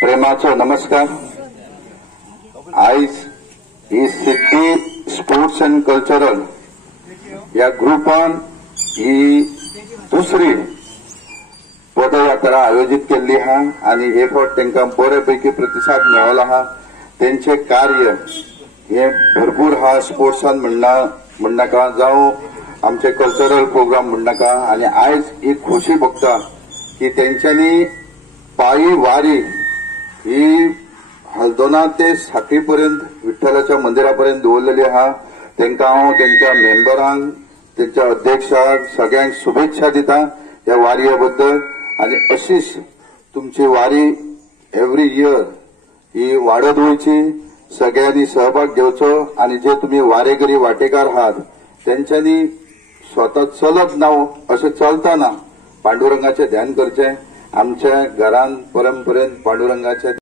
प्रेमाचो नमस्कार। आयज ही सिद्धी sports and cultural या ग्रुपान ही दुसरी पदयात्रा आयोजित केल्ली आहा आणि हे फावट तांकां बऱ्यापैकी प्रतिसाद मेळ्ळो आहा। त्यांचे कार्य हे भरपूर हा स्पोर्ट्सान म्हणनाका जावं आमचे कल्चरल प्रोग्राम म्हणनाका आणि आयज ही खोशी भोगता की त्यांच्यानी पायी वारी ही हल्दोना ते साखळी पर्यंत विठ्ठलाच्या मंदिरापर्यंत दवरलेली आहा। तांकां हांव त्यांच्या मेंबरांक त्यांच्या अध्यक्षाक सगळ्यांक शुभेच्छा दिता ह्या वारये बद्दल आणि अशीच तुमची वारी एव्हरी इयर ही वाडत वयची। सगळ्यांनी सहभाग घेवचो आणि जे तुम्ही वारेकरी वाटेकार आहात त्यांच्यानी स्वतः चलत नाव असे चलताना पांडुरंगाचे ध्यान करचे। आमच्या घरान परंपरेन पांडुरंगाचे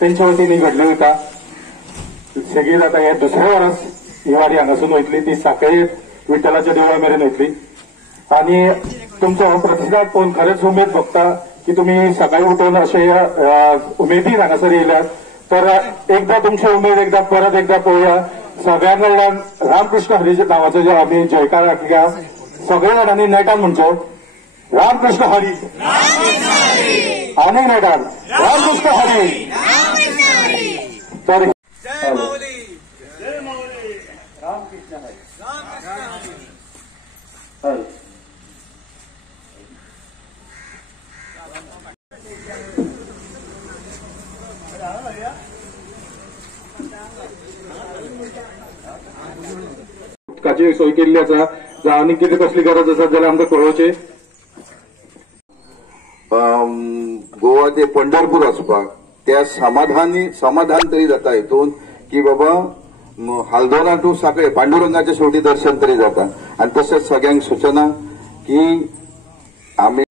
त्यांच्या वतीने घडले होता। सगळी जाता हे दुसऱ्या वरस ही वारी हांगासून वयतली ती साखळे विठ्ठलाच्या देवळा मेरेन वयतली आणि तुमचो प्रतिसाद पळोवन खरेंच उमेद भोगता की तुम्ही सकाळी उठून अशे उमेदीन हांगासर येयल्यात। तर एकदा तुमची उमेद परत एकदा पळोवया। सगळ्यां कडल्यान रामकृष्ण हरी नावाचो जो आमी जयकार घ्या सगळ्या जाणांनी नेटान म्हणचो रामकृष्ण हरी आणि नेटान रामकृष्ण हरी। तर जय माऊली जय माऊली रामकृष्ण हरी हरी। उदकाची सोय केल्ली आसा जावं आनी कितें कसली गरज आसा जाल्यार आमकां कळोवचें। गोवा ते पंढरपूर वचपाक त्या समाधान तरी जाता हितून की बाबा हाल्दोना टू साखळे पांडुरंगाच्या शेवटी दर्शन तरी जाता। आणि तसेच सगळ्यांक सूचना की आम्ही